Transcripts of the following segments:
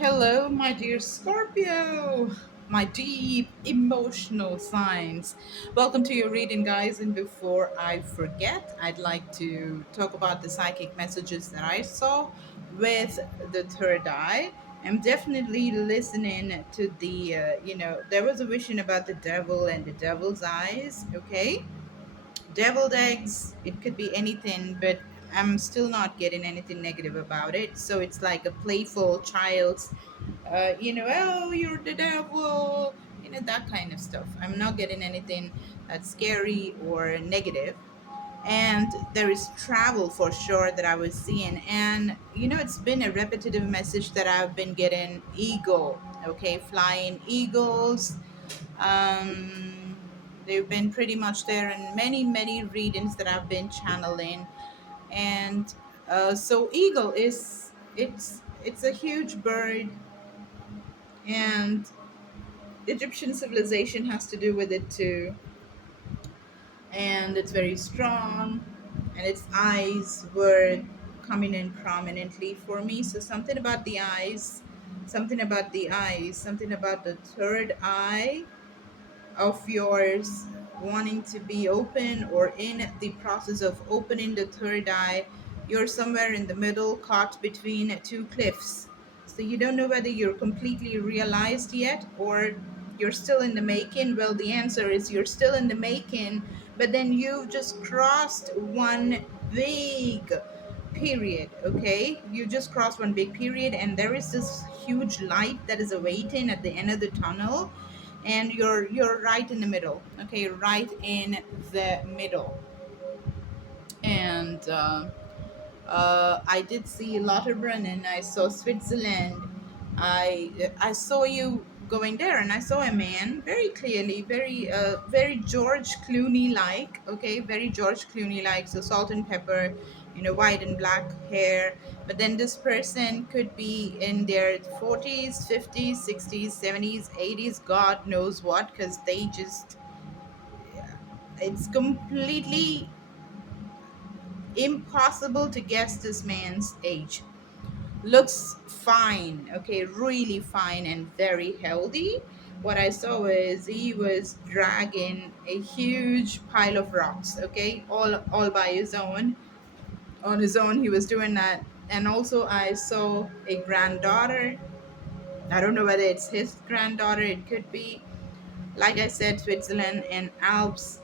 Hello, my dear Scorpio, my deep emotional signs. Welcome to your reading, guys. And before I forget, I'd like to talk about the psychic messages that I saw with the third eye. I'm definitely listening to there was a vision about the devil and the devil's eyes, okay? Deviled eggs, it could be anything, but I'm still not getting anything negative about it. So it's like a playful child's, oh, you're the devil, that kind of stuff. I'm not getting anything that's scary or negative. And there is travel for sure that I was seeing. And, it's been a repetitive message that I've been getting eagle, okay, flying eagles. They've been pretty much there in many readings that I've been channeling, and so eagle is it's a huge bird, and Egyptian civilization has to do with it too, and it's very strong, and its eyes were coming in prominently for me. So something about the eyes, something about the third eye of yours wanting to be open or in the process of opening the third eye. You're somewhere in the middle, caught between two cliffs. So you don't know whether you're completely realized yet or you're still in the making. Well, the answer is you're still in the making, but then you've just crossed one big period. Okay, you just crossed one big period, and there is this huge light that is awaiting at the end of the tunnel, and you're right in the middle. Okay, right in the middle. And I did see Lauterbrunnen, I saw Switzerland, I saw you going there, and I saw a man very clearly, very George Clooney like. Okay, very George Clooney like. So salt and pepper, white and black hair. But then this person could be in their 40s, 50s, 60s, 70s, 80s, God knows what, because they just, it's completely impossible to guess this man's age. Looks fine, okay, really fine and very healthy. What I saw is he was dragging a huge pile of rocks, okay, all by his own. On his own, he was doing that. And also, I saw a granddaughter. I don't know whether it's his granddaughter, it could be. Like I said, Switzerland and Alps.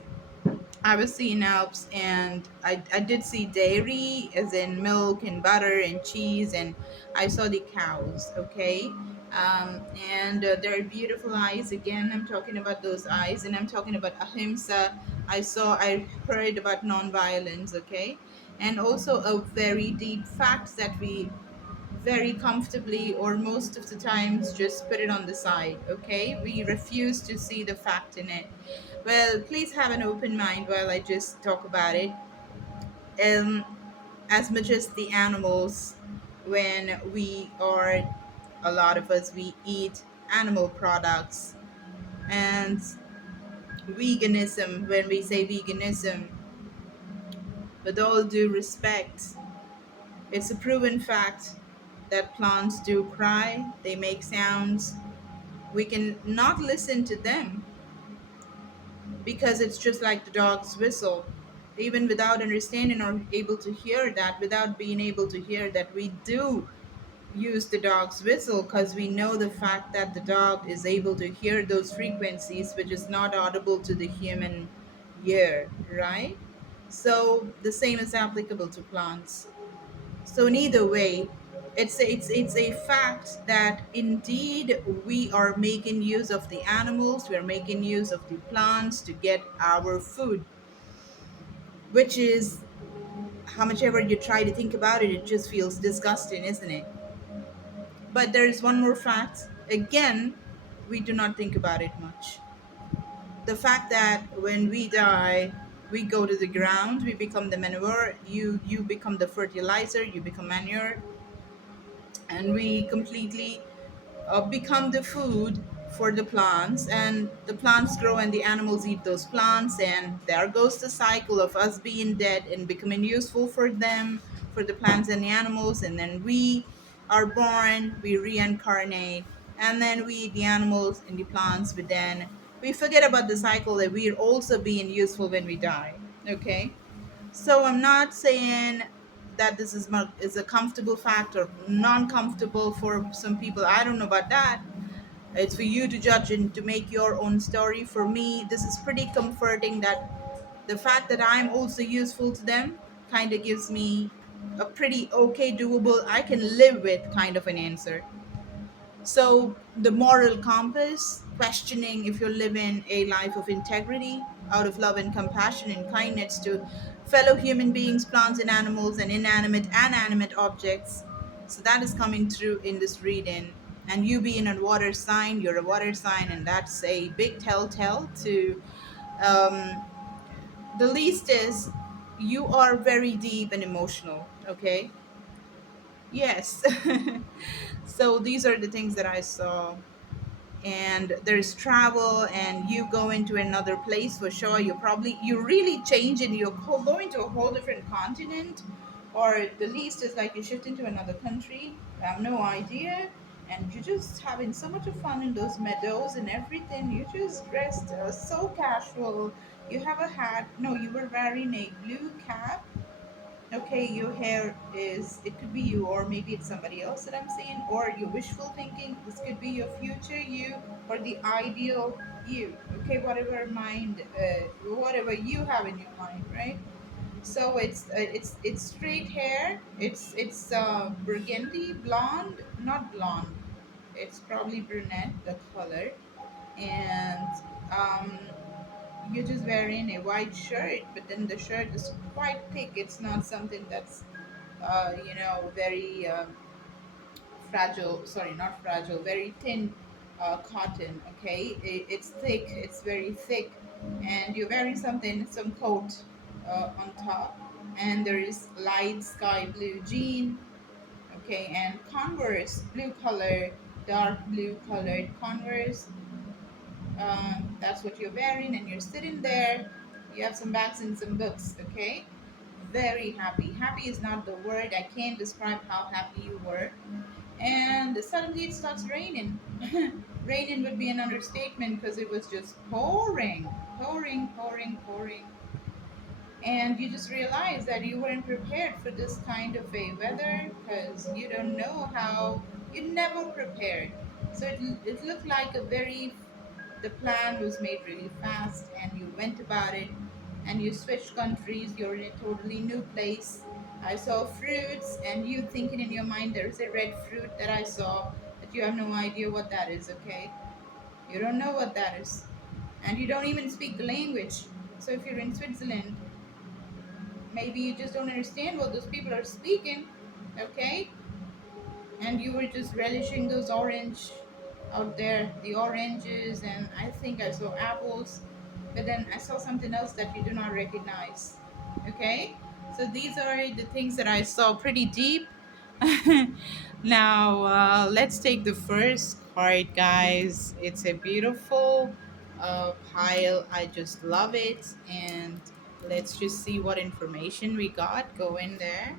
I was seeing Alps, and I did see dairy, as in milk and butter and cheese, and I saw the cows, okay? And there are beautiful eyes. Again, I'm talking about those eyes, and I'm talking about ahimsa. I heard about non-violence, okay? And also a very deep fact that we very comfortably, or most of the times, just put it on the side. Okay, we refuse to see the fact in it. Well, please have an open mind while I just talk about it. um as much as the animals, when we are, a lot of us, we eat animal products. And veganism, when we say veganism, with all due respect, it's a proven fact that plants do cry, they make sounds. We can not listen to them because it's just like the dog's whistle. Even without understanding or able to hear that, without being able to hear that, we do use the dog's whistle because we know the fact that the dog is able to hear those frequencies which is not audible to the human ear, right? So the same is applicable to plants. So in either way, it's a fact that indeed we are making use of the animals, we are making use of the plants to get our food, which is, how much ever you try to think about it, it just feels disgusting, isn't it? But there is one more fact. Again, we do not think about it much. The fact that when we die, we go to the ground, we become the manure, you become the fertilizer, you become manure, and we completely become the food for the plants, and the plants grow and the animals eat those plants, and there goes the cycle of us being dead and becoming useful for them, for the plants and the animals, and then we are born, we reincarnate, and then we eat the animals and the plants, but then we forget about the cycle that we're also being useful when we die. Okay? So I'm not saying that this is a comfortable fact or non-comfortable for some people. I don't know about that. It's for you to judge and to make your own story. For me, this is pretty comforting that the fact that I'm also useful to them kind of gives me a pretty okay, doable, I can live with kind of an answer. So, the moral compass, questioning if you're living a life of integrity out of love and compassion and kindness to fellow human beings, plants and animals, and inanimate and animate objects. So, that is coming through in this reading. And you being a water sign, you're a water sign, and that's a big telltale to um, the least is you are very deep and emotional, okay? Yes. So, these are the things that I saw, and there's travel and you go into another place for sure. You really change and you're going to a whole different continent, or the least is like you shift into another country. I have no idea. And you're just having so much of fun in those meadows and everything. You just dressed so casual. You have a hat. No, you were wearing a blue cap. Okay, your hair is, it could be you, or maybe it's somebody else that I'm seeing, or you're wishful thinking. This could be your future you or the ideal you. Okay, whatever you have in your mind, right? So it's straight hair. It's burgundy blonde, not blonde. It's probably brunette, the color, and um, you're just wearing a white shirt, but then the shirt is quite thick. It's not something that's, very fragile. Sorry, not fragile. Very thin cotton. Okay, it's thick. It's very thick, and you're wearing some coat on top, and there is light sky blue jean. Okay, and Converse, blue color, dark blue colored Converse. That's what you're wearing, and you're sitting there. You have some bags and some books. Okay, very happy. Happy is not the word. I can't describe how happy you were. And suddenly it starts raining. Raining would be an understatement because it was just pouring, pouring, pouring, pouring, and you just realize that you weren't prepared for this kind of a weather because you don't know how, you never prepared. So it looked like a very, the plan was made really fast and you went about it, and you switched countries, you're in a totally new place. I saw fruits and you thinking in your mind there's a red fruit that I saw, that you have no idea what that is. Okay, you don't know what that is, and you don't even speak the language. So if you're in Switzerland, maybe you just don't understand what those people are speaking. Okay, and you were just relishing those orange out there, the oranges, and I think I saw apples, but then I saw something else that you do not recognize. Okay, so these are the things that I saw pretty deep. Now let's take the first card, guys. It's a beautiful pile. I just love it, and let's just see what information we got. Go in there.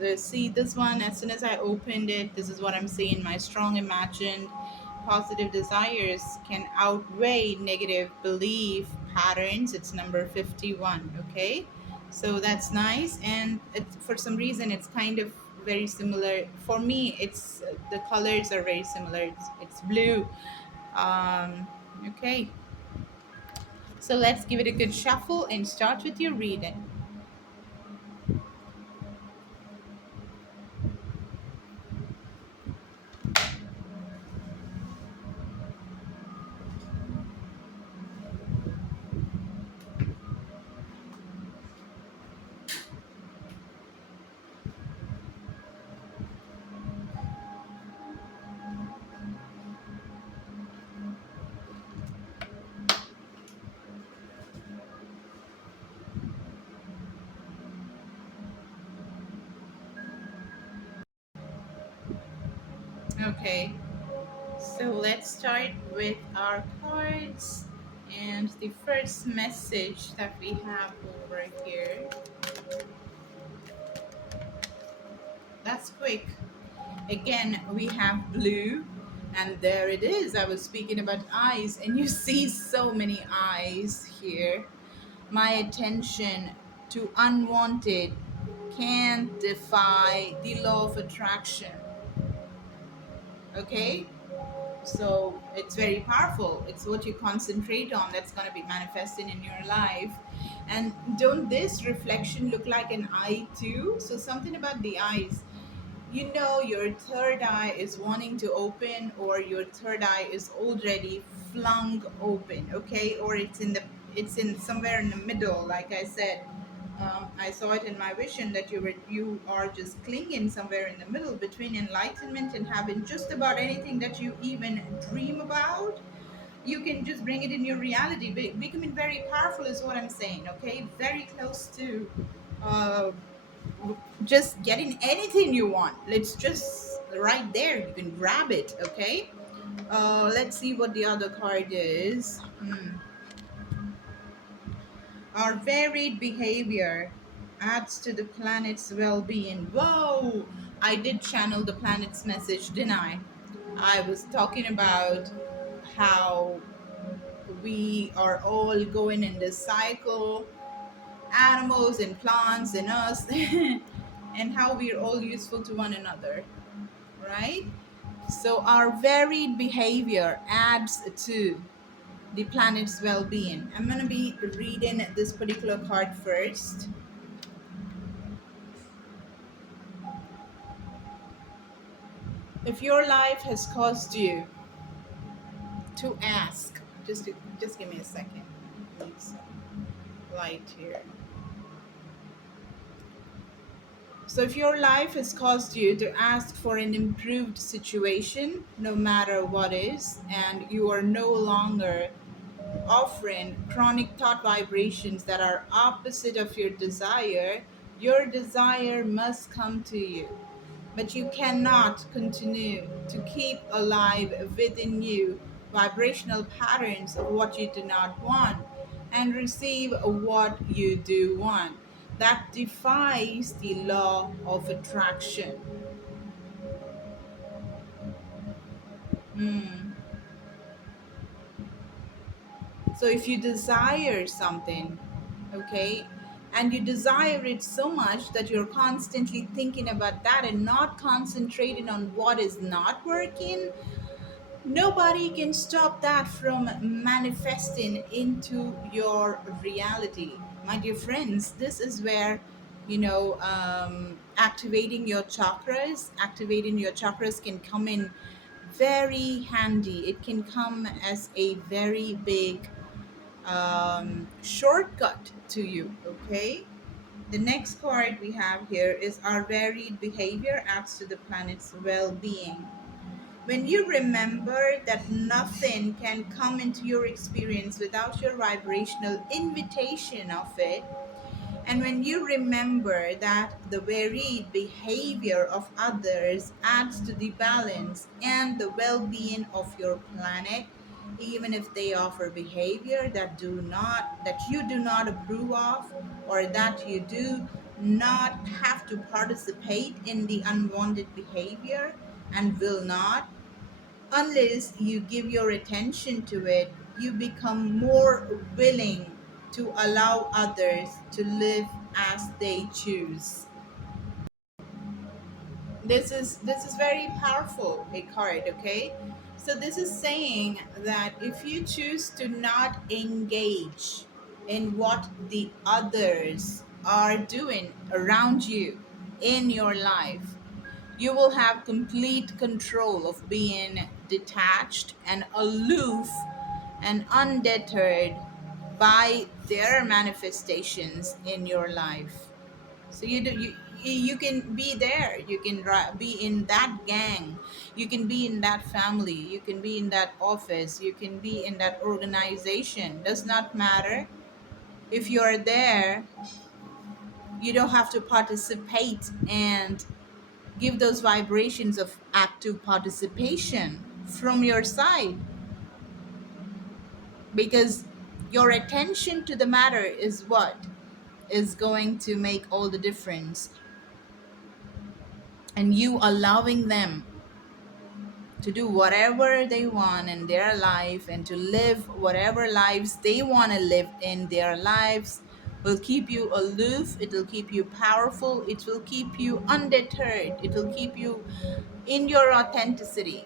Let's see this one. As soon as I opened it, this is what I'm seeing. My strong imagined positive desires can outweigh negative belief patterns. It's number 51. Okay, so that's nice, and for some reason it's kind of very similar for me. It's the colors are very similar. It's blue. Okay, so let's give it a good shuffle and start with your reading. Okay, so let's start with our cards. And the first message that we have over here. That's quick. Again, we have blue, and there it is. I was speaking about eyes, and you see so many eyes here. My attention to unwanted can't defy the law of attraction. Okay? So it's very powerful. It's what you concentrate on that's going to be manifesting in your life. And don't this reflection look like an eye too? So something about the eyes. You know, your third eye is wanting to open, or your third eye is already flung open, okay? Or it's in somewhere in the middle, like I said. I saw it in my vision that you are just clinging somewhere in the middle between enlightenment and having just about anything that you even dream about. You can just bring it in your reality. Becoming very powerful is what I'm saying. Okay, very close to uh, just getting anything you want. It's just right there. You can grab it. Okay. Let's see what the other card is. Our varied behavior adds to the planet's well being. Whoa! I did channel the planet's message, didn't I? I was talking about how we are all going in this cycle, animals and plants and us, and how we're all useful to one another, right? So, our varied behavior adds to the planet's well being. I'm going to be reading this particular card first. If your life has caused you to ask, just give me a second. Need some light here. So if your life has caused you to ask for an improved situation, no matter what is, and you are no longer offering chronic thought vibrations that are opposite of your desire must come to you. But you cannot continue to keep alive within you vibrational patterns of what you do not want and receive what you do want. That defies the law of attraction. Hmm. So if you desire something, okay, and you desire it so much that you're constantly thinking about that and not concentrating on what is not working, nobody can stop that from manifesting into your reality. My dear friends, this is where, activating your chakras can come in very handy. It can come as a very big shortcut to you, okay? The next card we have here is our varied behavior adds to the planet's well being. When you remember that nothing can come into your experience without your vibrational invitation of it, and when you remember that the varied behavior of others adds to the balance and the well being of your planet, even if they offer behavior that you do not approve of, or that you do not have to participate in the unwanted behavior and will not, unless you give your attention to it, you become more willing to allow others to live as they choose. This is very powerful, a card, okay? So this is saying that if you choose to not engage in what the others are doing around you in your life, you will have complete control of being detached and aloof and undeterred by their manifestations in your life. So you can be there. You can be in that gang. You can be in that family. You can be in that office. You can be in that organization. Does not matter. If you are there, you don't have to participate and give those vibrations of active participation from your side, because your attention to the matter is what is going to make all the difference. and you allowing them to do whatever they want in their life and to live whatever lives they want to live in their lives will keep you aloof, it will keep you powerful, it will keep you undeterred, it will keep you in your authenticity.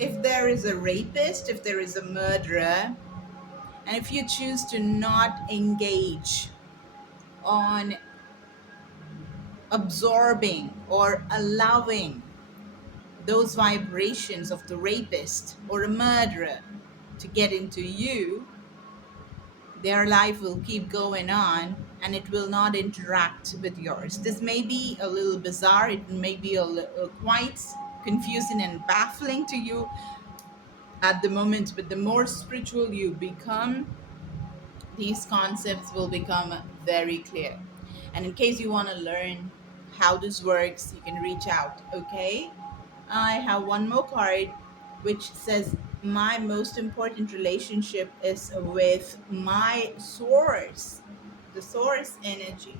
If there is a rapist, if there is a murderer, and if you choose to not engage on absorbing or allowing those vibrations of the rapist or a murderer to get into you, their life will keep going on and it will not interact with yours. This may be a little bizarre, it may be quite confusing and baffling to you at the moment, but the more spiritual you become, these concepts will become very clear. And in case you want to learn how this works, you can reach out, okay? I have one more card which says my most important relationship is with my source, the source energy,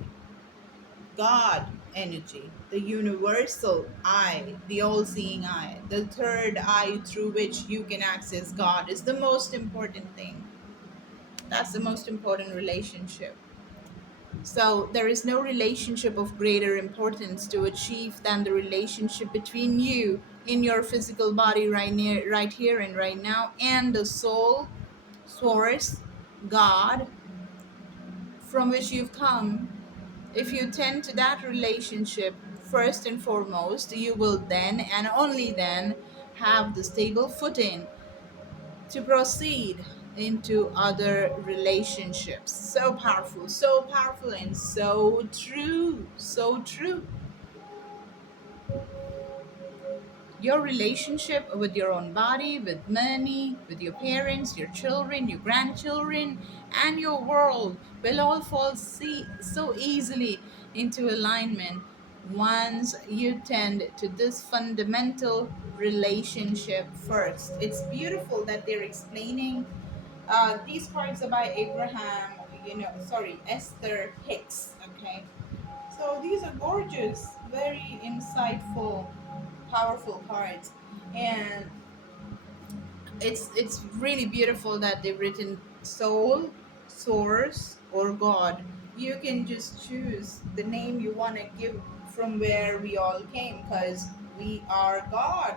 God energy, the universal eye, the all seeing eye, the third eye through which you can access God is the most important thing. That's the most important relationship. So there is no relationship of greater importance to achieve than the relationship between you in your physical body right here and right now, and the soul, source, God, from which you've come. If you tend to that relationship first and foremost, you will then and only then have the stable footing to proceed into other relationships. So powerful, and so true. So true. Your relationship with your own body, with money, with your parents, your children, your grandchildren, and your world will all fall so easily into alignment once you tend to this fundamental relationship first. It's beautiful that they're explaining these cards are by Abraham, Esther Hicks. Okay, so these are gorgeous, very insightful, powerful cards, and it's really beautiful that they've written soul, source, or God. You can just choose the name you want to give from where we all came, because we are God.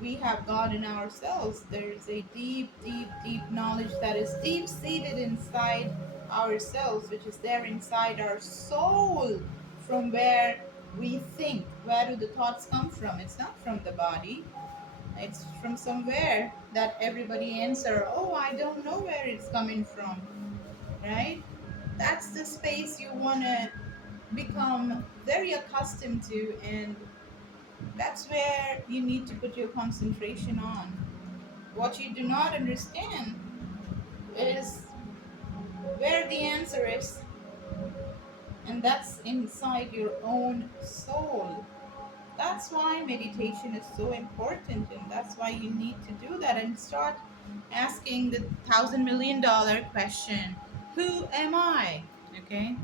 We have God in ourselves. There's a deep, deep, deep knowledge that is deep seated inside ourselves, which is there inside our soul, from where we think. Where do the thoughts come from? It's not from the body, it's from somewhere that everybody answer, oh, I don't know where it's coming from, right? That's the space you want to become very accustomed to, and that's where you need to put your concentration on. What you do not understand is where the answer is, and that's inside your own soul. That's why meditation is so important, and that's why you need to do that and start asking the $1,000,000 question: who am I? Okay.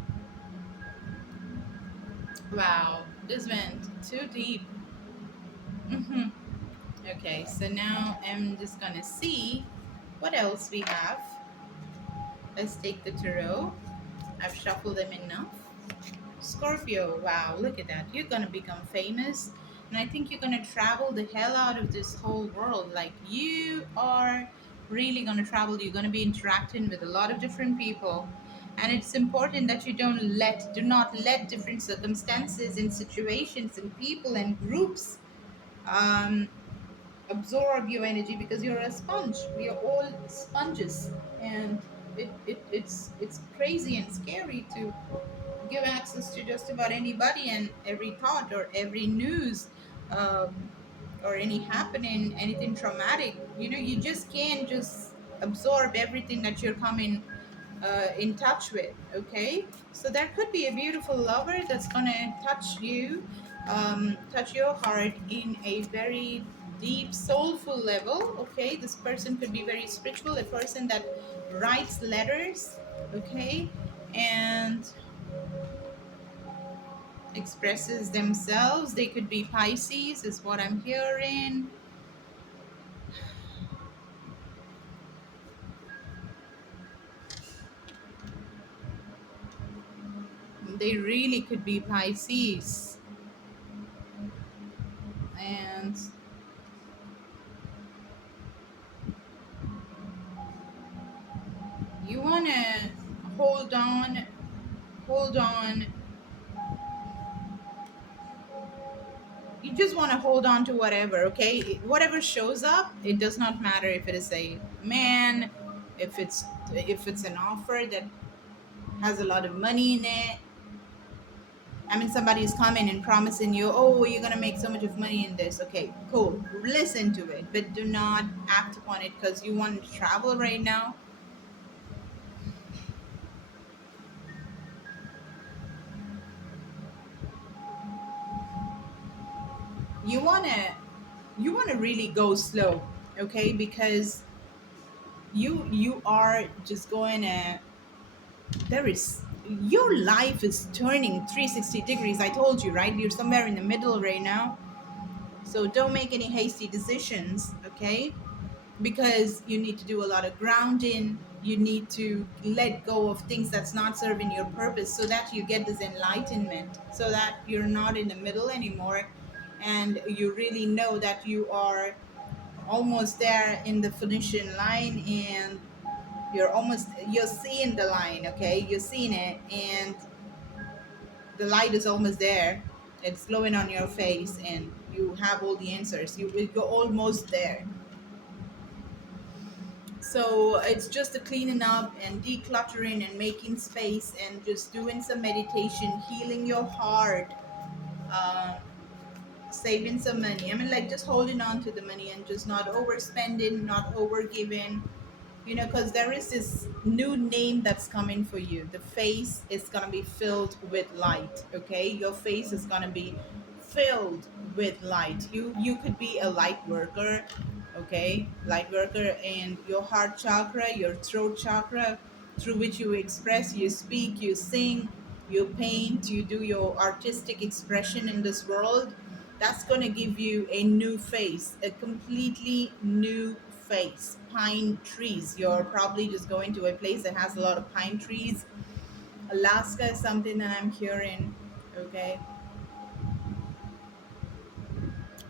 Wow, this went too deep. Hmm. Okay, so now I'm just gonna see what else we have. Let's take the tarot. I've shuffled them enough. Scorpio, wow, look at that. You're gonna become famous. And I think you're gonna travel the hell out of this whole world. Like, you are really gonna travel. You're gonna be interacting with a lot of different people. And it's important that you do not let different circumstances and situations and people and groups um, absorb your energy, because you're a sponge. We are all sponges, and it's crazy and scary to give access to just about anybody and every thought or every news, um, or any happening, anything traumatic. You just can't just absorb everything that you're coming in touch with. Okay, so there could be a beautiful lover that's gonna touch you, touch your heart in a very deep soulful level. Okay, this person could be very spiritual, a person that writes letters, okay, and expresses themselves. They could be Pisces, is what I'm hearing. They really could be Pisces. And you want to hold on, hold on. You just want to hold on to whatever, okay? Whatever shows up, it does not matter if it is a man, if it's an offer that has a lot of money in it. I mean, somebody is coming and promising you, oh, you're gonna make so much of money in this. Okay, cool. Listen to it, but do not act upon it because you want to travel right now. You wanna you wanna really go slow, okay? Because you are just going to there is your life is turning 360 degrees. I told you, right? You're somewhere in the middle right now. So don't make any hasty decisions, okay? Because you need to do a lot of grounding. You need to let go of things that's not serving your purpose so that you get this enlightenment, so that you're not in the middle anymore, and you really know that you are almost there in the finishing line, and you're seeing the line, okay? You're seeing it, and the light is almost there. It's glowing on your face, and you have all the answers. You're almost there. So it's just a cleaning up and decluttering and making space and just doing some meditation, healing your heart, um, saving some money. I mean, like just holding on to the money and just not overspending, not overgiving, because there is this new name that's coming for you. The face is going to be filled with light, okay? Your face is going to be filled with light. You could be a light worker, okay? Light worker, and your heart chakra, your throat chakra, through which you express, you speak, you sing, you paint, you do your artistic expression in this world. That's going to give you a new face, a completely new face. Pine trees. You're probably just going to a place that has a lot of pine trees. Alaska is something that I'm hearing. Okay.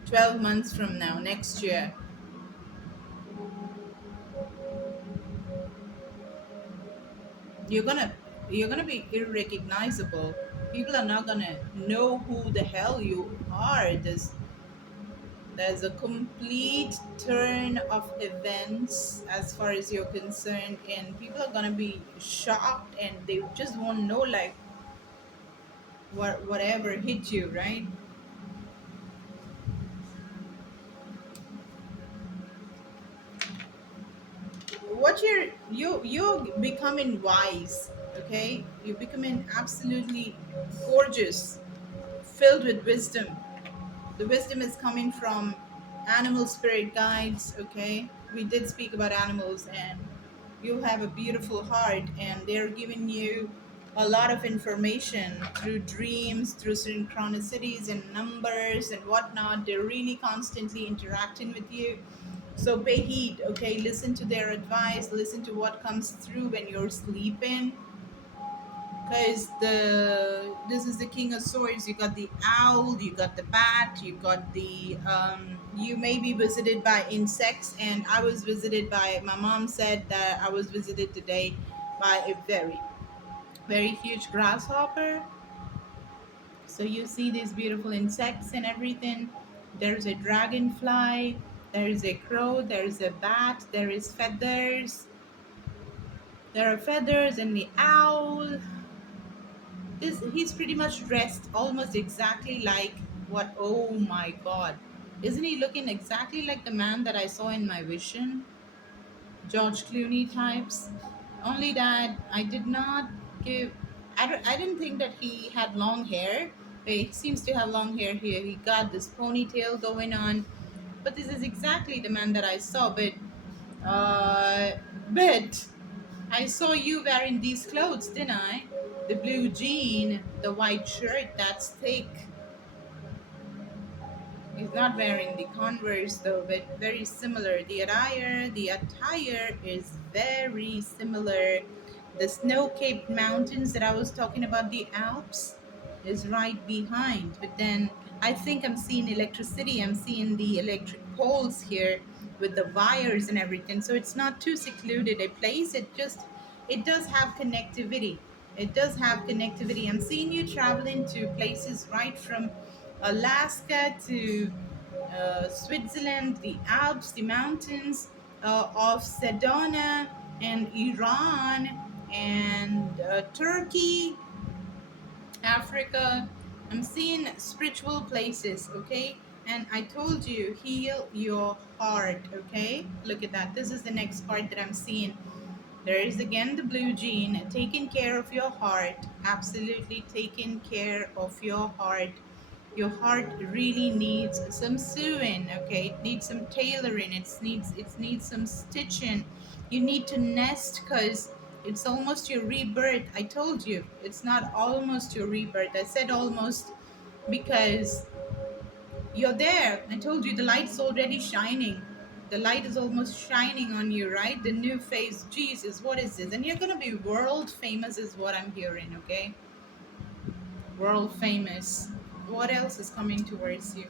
12 months from now, next year, you're gonna you're gonna be irrecognizable. People are not gonna know who the hell you are. There's a complete turn of events as far as you're concerned, and people are gonna be shocked, and they just won't know, like, whatever hit you, right? What you're becoming wise, okay? You're becoming absolutely gorgeous, filled with wisdom. The wisdom is coming from animal spirit guides, okay? We did speak about animals, and you have a beautiful heart, and they're giving you a lot of information through dreams, through synchronicities and numbers and whatnot. They're really constantly interacting with you. So pay heed, okay? Listen to their advice, listen to what comes through when you're sleeping, because this is the King of Swords. You got the owl, you got the bat, you got the you may be visited by insects, and I was visited by, my mom said that I was visited today by a very, very huge grasshopper. So you see these beautiful insects and everything. There's a dragonfly, there is a crow, there is a bat, there is feathers, there are feathers, and the owl. This He's pretty much dressed almost exactly like what, oh my god. Isn't he looking exactly like the man that I saw in my vision? George Clooney types. Only that I did not give I didn't think that he had long hair. He seems to have long hair here. He got this ponytail going on. But this is exactly the man that I saw. Uh but I saw you wearing these clothes, didn't I? The blue jean, the white shirt that's thick. He's not wearing the Converse though, but very similar. The attire is very similar. The snow-capped mountains that I was talking about, the Alps, is right behind. But then I think I'm seeing electricity. I'm seeing the electric poles here with the wires and everything. So it's not too secluded a place. It does have connectivity. It does have connectivity. I'm seeing you traveling to places right from Alaska to Switzerland, the Alps, the mountains of Sedona and Iran and Turkey, Africa. I'm seeing spiritual places, okay? And I told you, heal your heart, okay? Look at that. This is the next part that I'm seeing. There is again the blue jean, taking care of your heart, absolutely taking care of your heart. Your heart really needs some sewing, okay? It needs some tailoring, it needs some stitching. You need to nest because it's almost your rebirth. I told you, it's not almost your rebirth. I said almost because you're there. I told you the light is already shining. The light is almost shining on you, right? The new face, Jesus, what is this? And you're gonna be world famous, is what I'm hearing, okay? World famous. What else is coming towards you?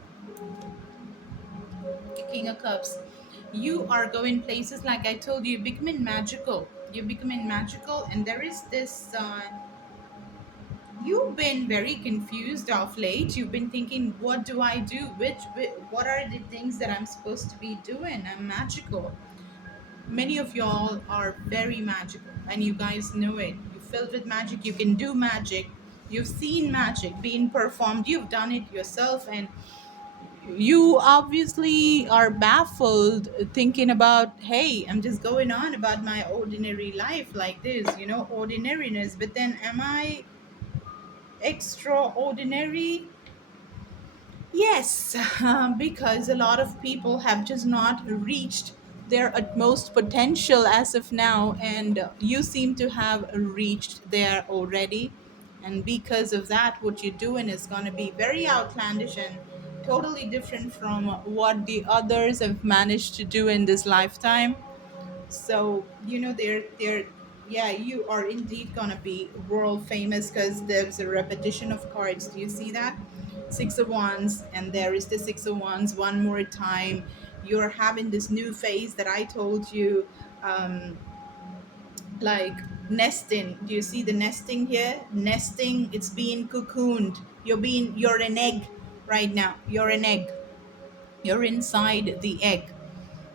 The King of Cups. You are going places, like I told you, you're becoming magical. You're becoming magical, and there is this. You've been very confused of late. You've been thinking, what do I do? What are the things that I'm supposed to be doing? I'm magical. Many of y'all are very magical, and you guys know it. You're filled with magic. You can do magic. You've seen magic being performed. You've done it yourself, and you obviously are baffled, thinking about, hey, I'm just going on about my ordinary life like this, ordinariness. But then, am I extraordinary? Yes, because a lot of people have just not reached their utmost potential as of now, and you seem to have reached there already. And because of that, what you're doing is going to be very outlandish and totally different from what the others have managed to do in this lifetime. So they're yeah, you are indeed gonna be world famous because there's a repetition of cards. Do you see that? Six of Wands, and there is the Six of Wands one more time. You're having this new phase that I told you, um, like nesting. Do you see the nesting here? Nesting, it's being cocooned. You're an egg right now. You're an egg. You're inside the egg.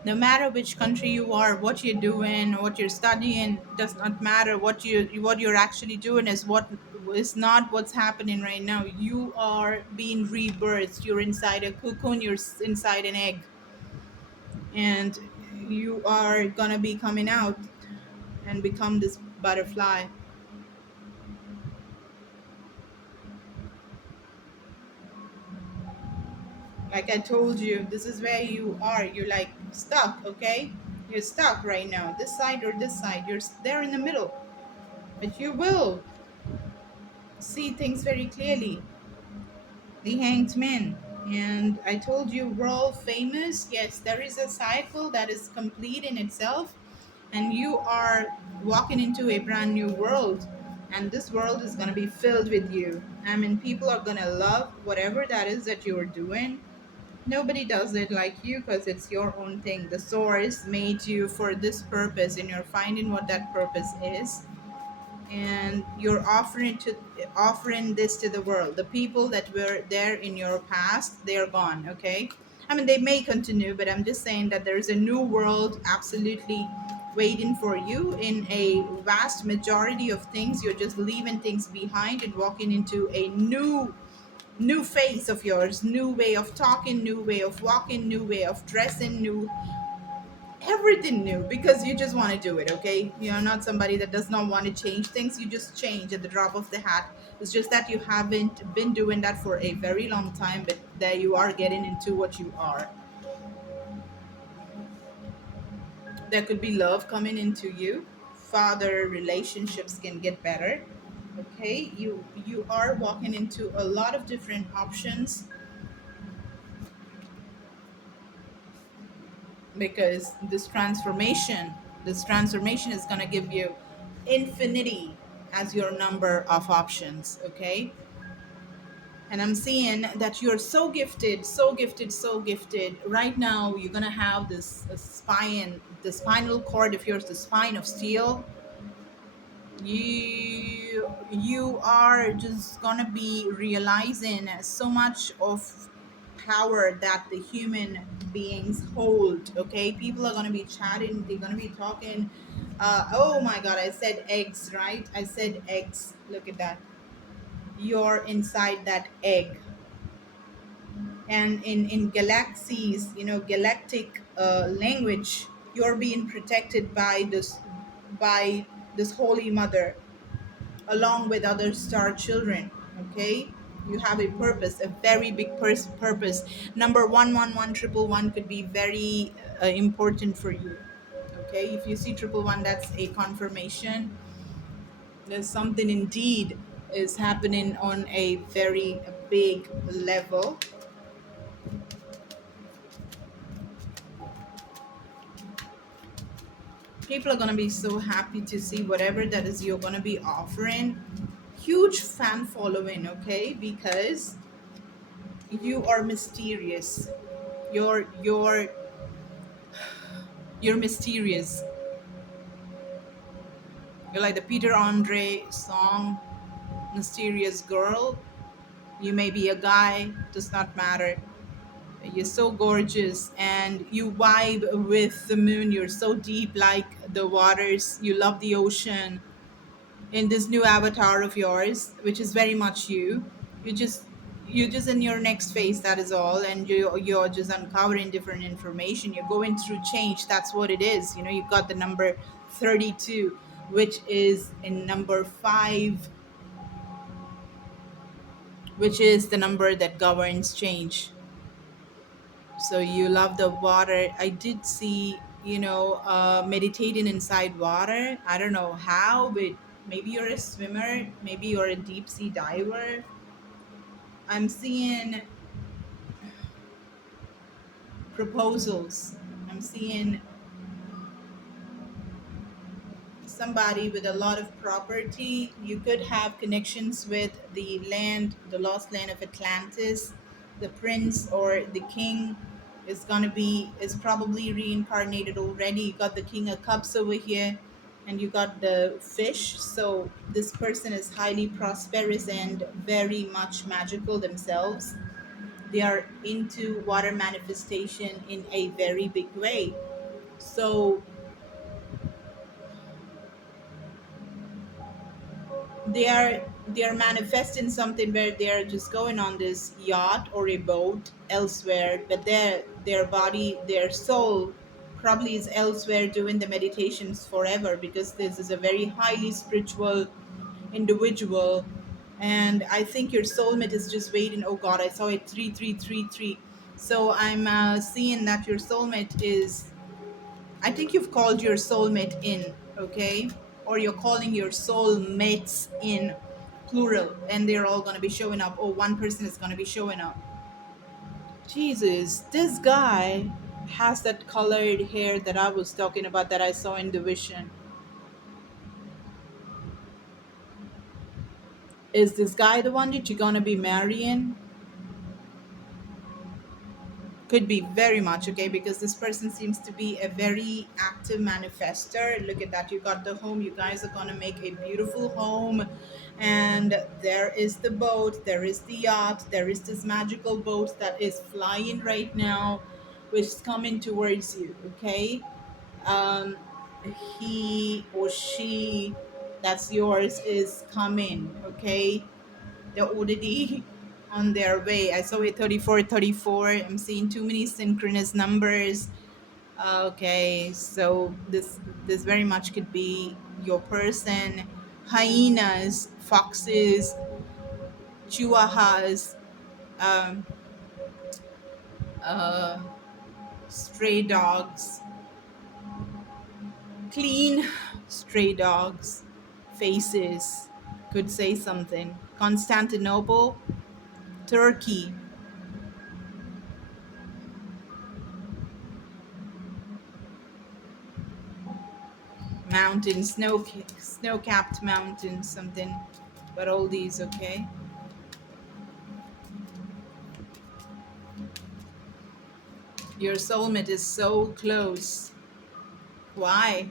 No matter which country you are, what you're doing, what you're studying, does not matter. What you're actually doing is what is not what's happening right now. You are being rebirthed. You're inside a cocoon. Inside an egg, and you are gonna be coming out and become this butterfly. Like I told you, this is where you are. You're like stuck. Okay, you're stuck right now. This side or this side. You're there in the middle, but you will see things very clearly. The Hanged Man. And I told you, world famous. Yes, there is a cycle that is complete in itself, and you are walking into a brand new world. And this world is going to be filled with you. I mean, people are going to love whatever that is that you're doing. Nobody does it like you because it's your own thing. The source made you for this purpose, and you're finding what that purpose is, and you're offering this to the world. The people that were there in your past, they are gone. Okay, I mean, they may continue, but I'm just saying that there is a new world absolutely waiting for you. In a vast majority of things, you're just leaving things behind and walking into a new phase of yours, new way of talking, new way of walking, new way of dressing, new everything new, because you just want to do it. Okay, you're not somebody that does not want to change things. You just change at the drop of the hat. It's just that you haven't been doing that for a very long time, but there you are, getting into what you are. There could be love coming into you. father relationships can get better. Okay, you are walking into a lot of different options because this transformation is going to give you infinity as your number of options. Okay, and I'm seeing that you're so gifted, so gifted, so gifted. Right now you're going to have this spine, the spinal cord of yours, the spine of steel. You are just gonna be realizing so much of power that the human beings hold. Okay, people are gonna be chatting, they're gonna be talking. Oh my god, I said eggs, right? I said eggs. Look at that. You're inside that egg. And in galaxies, galactic language, you're being protected by this holy mother, along with other star children. Okay, you have a purpose, a very big purpose. Number 111111 could be very important for you. Okay, if you see triple one, that's a confirmation. There's something indeed is happening on a very big level. People are going to be so happy to see whatever that is you're going to be offering. Huge fan following. Okay, because you are mysterious. You're mysterious. You're like the Peter Andre song, Mysterious Girl. You may be a guy, does not matter. You're so gorgeous and you vibe with the moon. You're so deep like the waters. You love the ocean. In this new avatar of yours, which is very much you. You just in your next phase, that is all, and you're just uncovering different information. You're going through change. That's what it is. You've got the number 32, which is in number 5, which is the number that governs change. So you love the water. I did see, meditating inside water. I don't know how, but maybe you're a swimmer, maybe you're a deep sea diver. I'm seeing proposals. I'm seeing somebody with a lot of property. You could have connections with the land, the lost land of Atlantis. The prince or the king is probably reincarnated already. You got the king of cups over here, and you got the fish. So this person is highly prosperous and very much magical themselves. They are into water manifestation in a very big way. So they are manifesting something where they're just going on this yacht or a boat elsewhere, but their body, their soul probably is elsewhere doing the meditations forever, because this is a very highly spiritual individual. And I think your soulmate is just waiting. Oh god, I saw it 3333. So I'm seeing that your soulmate is, I think you've called your soulmate in. Okay, or you're calling your soulmates in, plural, and they're all going to be showing up, or one person is going to be showing up. Jesus, this guy has that colored hair that I was talking about, that I saw in the vision. Is this guy the one that you're going to be marrying? Could be very much. Okay, because this person seems to be a very active manifester. Look at that, you got the home. You guys are going to make a beautiful home. And there is the boat, there is the yacht, there is this magical boat that is flying right now, which is coming towards you. Okay, um he or she that's yours is coming. Okay, they're already on their way. I saw it 3434. I'm seeing too many synchronous numbers. Okay, so this very much could be your person. Hyenas, foxes, chihuahuas, um, stray dogs, clean stray dogs, faces could say something. Constantinople, Turkey, mountains, snow-capped mountains, something. But all these, okay? Your soulmate is so close. Why?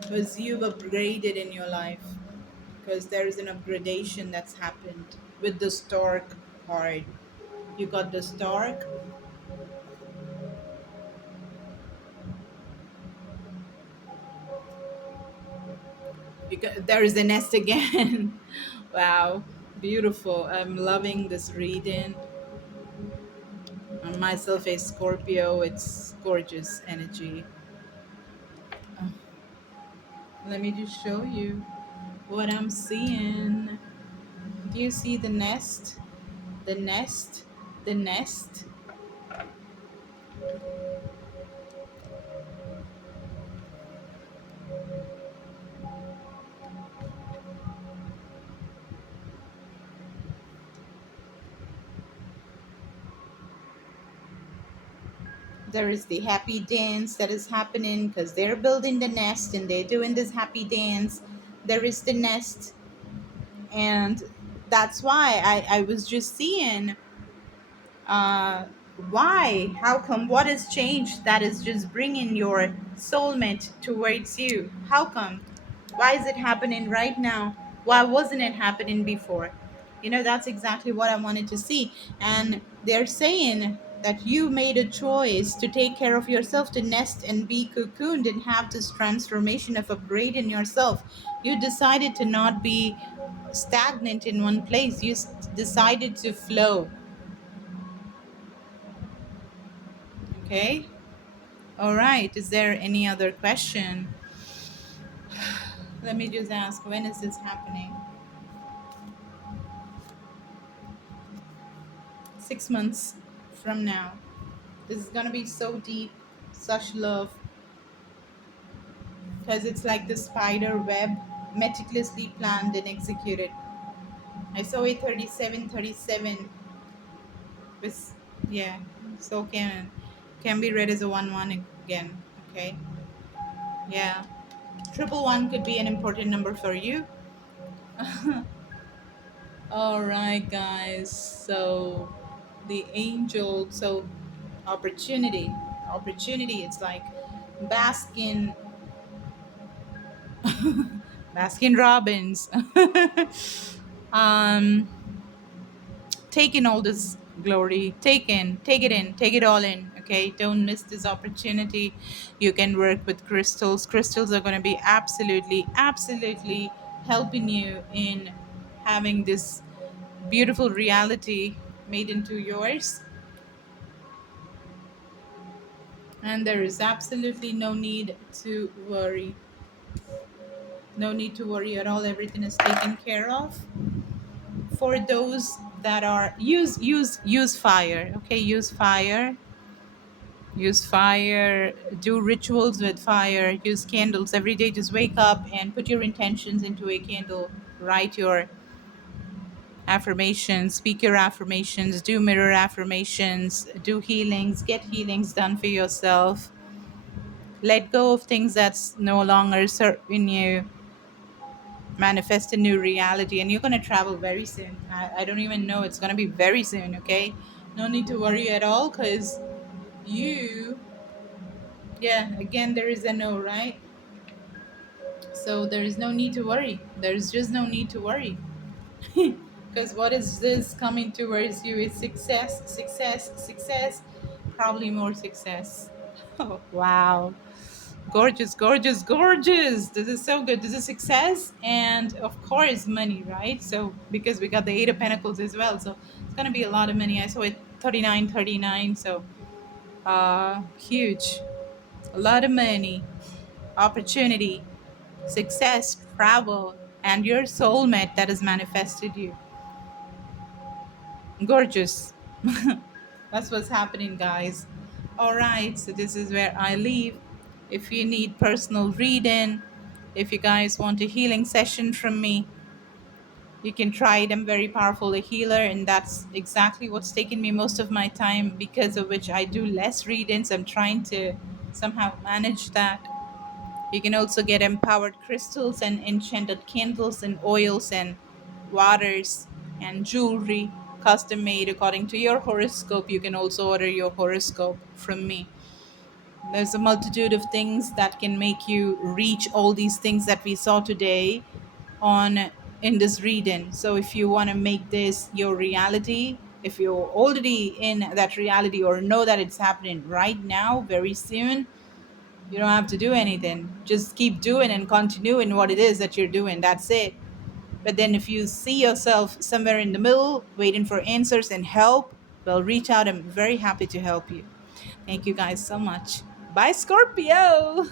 Because you've upgraded in your life. Because there is an upgradation that's happened with the stork card. You got the stork. There is the nest again. Wow, beautiful. I'm loving this reading. I'm myself a Scorpio. It's gorgeous energy. Uh, Let me just show you what I'm seeing. Do you see the nest? The nest? The nest? There is the happy dance that is happening because they're building the nest and they're doing this happy dance. There is the nest, and that's why I was just seeing uh, why, how come, what has changed that is just bringing your soulmate towards you? How come? Why is it happening right now? Why wasn't it happening before? That's exactly what I wanted to see. And they're saying that you made a choice to take care of yourself, to nest and be cocooned and have this transformation of upgrading yourself. You decided to not be stagnant in one place. You decided to flow. Okay. All right. Is there any other question? Let me just ask, when is this happening? 6 months from now. This is gonna be so deep, such love, because it's like the spider web, meticulously planned and executed. I saw a 3737 with, yeah, so can be read as a 1 1 again. Okay. Yeah. Triple one could be an important number for you. All right, guys. So the angel, so opportunity. It's like Baskin, Baskin Robbins. um, Taking all this glory, take it in, take it all in. Okay, don't miss this opportunity. You can work with crystals. Crystals are going to be absolutely helping you in having this beautiful reality made into yours. And there is absolutely no need to worry. No need to worry at all. Everything is taken care of. For those that are, use fire. Okay, use fire, do rituals with fire, use candles every day. Just wake up and put your intentions into a candle, write your affirmations, speak your affirmations, do mirror affirmations, do healings, get healings done for yourself. Let go of things that's no longer serving you. Manifest a new reality, and you're going to travel very soon. I don't even know, it's going to be very soon. Okay, no need to worry at all, because you, yeah, again, there is a no, right? So there is no need to worry. There's just no need to worry. Because what is this coming towards you is success, probably more success. Oh, wow. Gorgeous. This is so good. This is success, and of course money, right? So because we got the Eight of Pentacles as well, so it's gonna be a lot of money. I saw it 3939, so huge, a lot of money, opportunity, success, travel, and your soulmate that has manifested you. Gorgeous. That's what's happening, guys. All right, so this is where I leave. If you need personal reading, if you guys want a healing session from me, you can try it. I'm very powerful a healer, and that's exactly what's taken me most of my time, because of which I do less readings. I'm trying to somehow manage that. You can also get empowered crystals and enchanted candles and oils and waters and jewelry custom made according to your horoscope. You can also order your horoscope from me. There's a multitude of things that can make you reach all these things that we saw today on in this reading. So if you want to make this your reality, if you're already in that reality or know that it's happening right now very soon, you don't have to do anything. Just keep doing and continue in what it is that you're doing. That's it. But then if you see yourself somewhere in the middle, waiting for answers and help, well, reach out. I'm very happy to help you. Thank you guys so much. Bye, Scorpio.